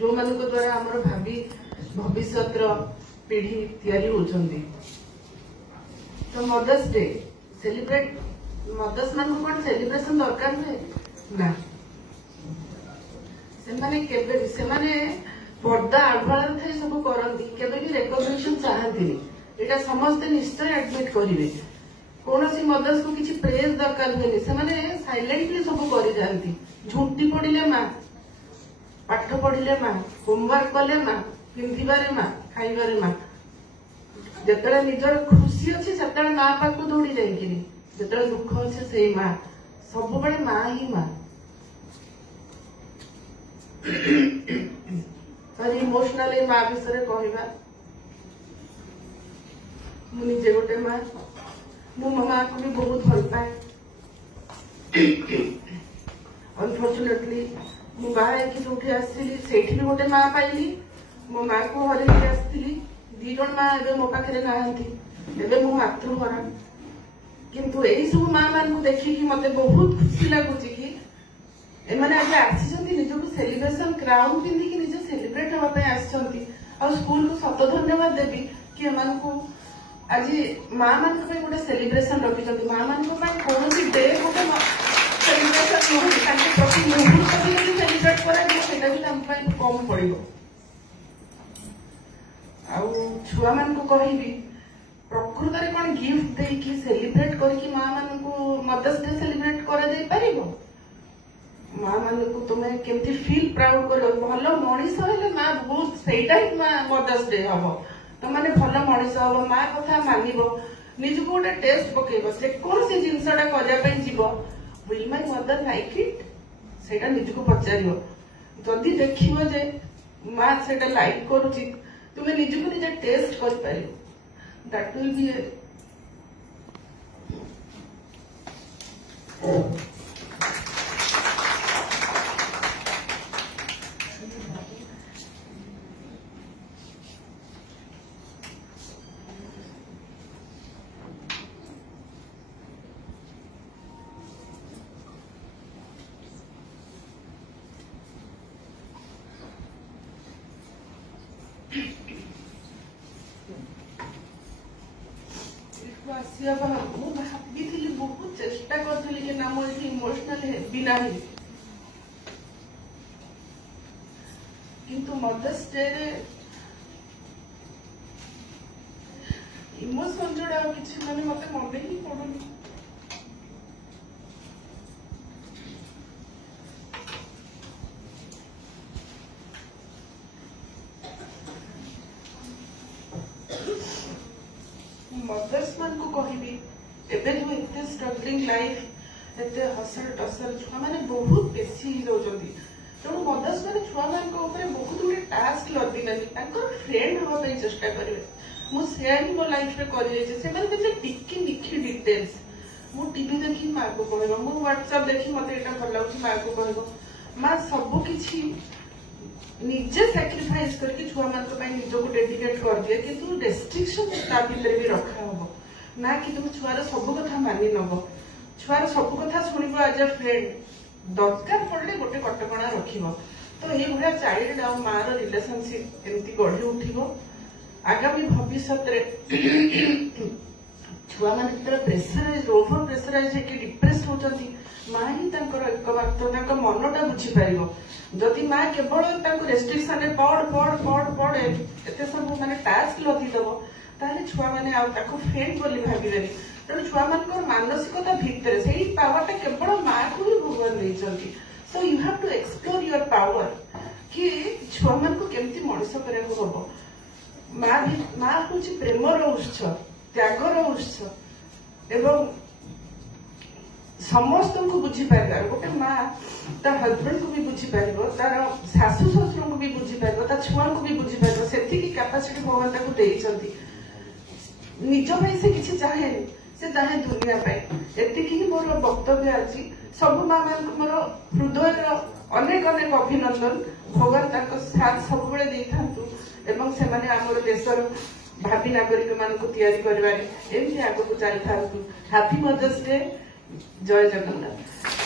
जो मान द्वारा आमर भावी भविष्य पीढ़ी तैयारी होती। तो मदर्स डे सेलिब्रेट मदर्स मान कौन सेलिब्रेशन दरकार हुए ना से पर्दा आढ़ थे सब करती केवे भी रेकग्निशन चाहती यहाँ समस्ते निश्चय एडमिट करेंगे कौन सी मदर्स को किसी प्रेज दरकार हुए से साइलेंटली सब कर जाती झुंटी पड़े माँ पाठ पढ़िले माँ होमवर्क कले माँ पिंधारे माँ खाइबारे माँ जिते निजर खुशी अच्छी से माँ पाक दौड़ी जाइए जिते दुख अच्छे से माँ सब माँ ही माँ सर इमोशनली माँ विषय कहवा मुझे गोटे माँ मो माँ को भी बहुत भल पाए अनफॉर्चुनेटली मु बाहर जो आसली से गोटे माँ पाइली मो माँ को हर आसती दी जन माँ एवं मो पाखे नहांती मो मातृहरा किंतु यही सब माँ मान देखिकी मत बहुत खुशी लगुच कि एमाने आज आसी निजक सेलिब्रेशन क्राउन पिंधिकी निज सेलिब्रेट होगा आसछंती आ स्कूल को सत धन्यवाद देवी कि एमान को आज माँ मान गोटे सेलिब्रेशन रखिछंती माँ मान कौन डे गोटे सेलिब्रेशन नुह प्रति मुहूर्त भी सेलिब्रेट करा कम पड़ो छुआ मान को कहबी प्रकृत में कौन गिफ्ट देकी सेलिब्रेट करके माँ मान को मदर्स डे सेलिब्रेट कर माँ मान को तुम्हें केमती फील प्राउड कर भल मनीष हेले माँ बहुत सेटा ही माँ मदर्स डे हम तो मैंने भल मनीष हम माँ कथा मान निजक गोटे टेस्ट पकेब से कौन सी जिनसा करने जीव will my mother like it से निजक पचार जदि देखिए जे माँ से लाइक करुच्ची तुम्हें निजक निजे टेस्ट कर दैट विल बी भाभी बहुत चेष्टा करी कि ना मुझे इमोशनल हेबी ना किंतु मदर्स डे इमोशन जोड़ा किसी माने मत मन ही पड़ुनी मदर्स मान को कहबी एबे जो इतने स्ट्रगलिंग लाइफ एते हसल टसल छुआ माने बहुत बेसी होजंती तेणु मदर्स माने छुआ मान को ऊपर बहुत गुटे टास्क लदी नहीं तांकर फ्रेंड होबा पे चेष्टा करिवे मु शेयर ही मो लाइफ रे करि जे से माने देखले टिकी निखी डिटेल्स मु टीवी देखि मां को कहबो मु व्हाट्सएप देखि मते एटा भल लागुची मां को कहबो मां सब किछि निजे सैक्रिफाइस करके छुआ मान को निज को डेडिकेट कर दिए किंतु रेस्ट्रिक्शन भीतर भी रखा हम ना कि तुम छुआर सब कथा मानि नब छुआर सब कथा शुणव एज ए फ्रेंड दरकार पड़े गोटे कटकणा रख तो ये भाया चाइल्ड आ मार रिलेशनशिप एमती गढ़ी उठ आगामी भविष्य छुआ मैंने प्रेसराइज ओभर प्रेसराइज होकर डिप्रेस होती माँ ही एकमात्र मनटा बुझीपार जदि माँ केवल रेस्ट्रिक्शन पढ़ पढ़ पढ़ पढ़ एत सब माने टास्क लदिदेव ताले छुआ मैंने फ्रेंड बोली भावे तेणु छुआ मान मानसिकता भितर से पावरटा केवल माँ को ही भगवान नहीं so you have to explore your power कि छुआ मान को केमती मनीष करने हम माँ हूँ प्रेमर उत्स त्यागर उत्स एवं समस्त को बुझीपार गोटे माँ तार हजबैंड को भी बुझीपार तार शाशु शशुर को भी बुझीपार छुआ को भी बुझीपार से कैपेसिटी भगवान देती निज भाई से किसी चाहे से चाहे दुनिया एति ही मोर वक्तव्य आज सब माँ मान मोर हृदय अनेक अनेक अभिनंदन भगवान साथ सब दे था से आम देशर भावी नागरिक मान तैयारी करें आगे चली था। Happy mother's day. जय जगन्नाथ।